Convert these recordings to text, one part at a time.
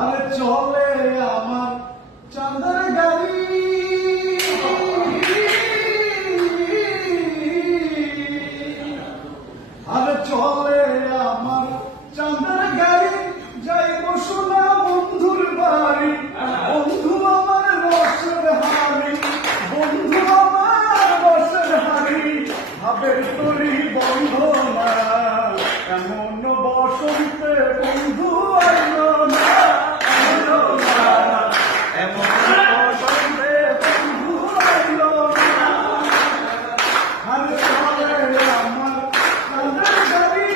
আরে চলে আমার চাঁদের গাড়ি, আরে চলে আমার চাঁদের গাড়ি, যাইব সোনা বন্ধুর বাড়ি। বন্ধু আমার রসের হাড়ি, বন্ধু আমার রসের হাড়ি, ভাবের তরি বন্ধ না, এমন বসন্তে বন্ধু আইলো না, আইলো না, এমন বসন্তে বন্ধু আইলো না। আরে চলে আমার চাঁদের গাড়ি,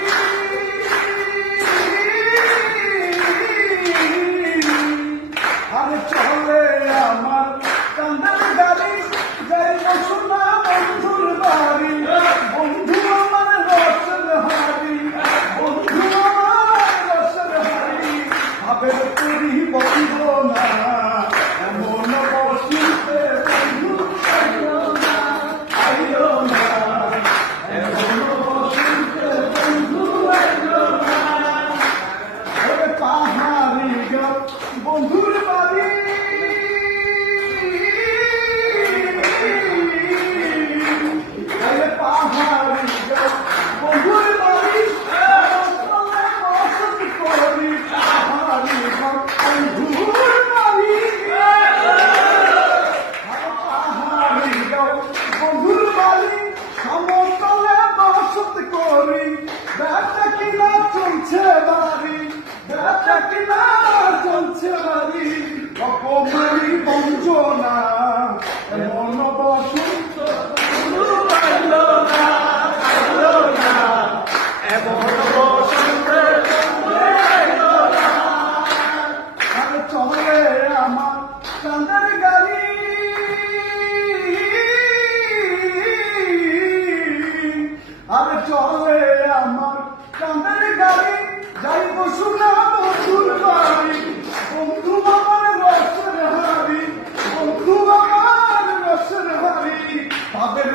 আরে চলে আমার চাঁদের গাড়ি, যাইব সোনা বন্ধুর বাড়ি। বন্ধু আমার রসের হাড়ি, বন্ধু আমার রসের হাড়ি, ভাবের তরি বন্ধ না, এমন বসন্তে বন্ধু আইলো না, আইলো না, এমন বসন্তে বন্ধু আইলো না। ওরে পাহাড়ি গো বন্ধুর বাড়ি, পাহাড়ি গো বন্ধুর বাড়ি, বসত করি পাহাড়ি গো বন্ধুর বাড়ি, পাহাড়ি গো বন্ধুর বাড়ি, সমতলে বসত করি। বেটা কিনা চলছে বাড়ি, বেটা কিনা চলছে বাড়ি, অপমারি বঞ্চনা, এমন বসন্ত বন্ধু আইলো না, আইলো না, এমন বসন্তে বন্ধু আইলো না। আরে চলে আমার চাঁদের গাড়ি, আরে চলে আমার চাঁদের গাড়ি, যাইব সোনা বন্ধুর বাড়ি। বন্ধু আমার রসের হাড়ি, বন্ধু আমার রসের হাড়ি, পাবের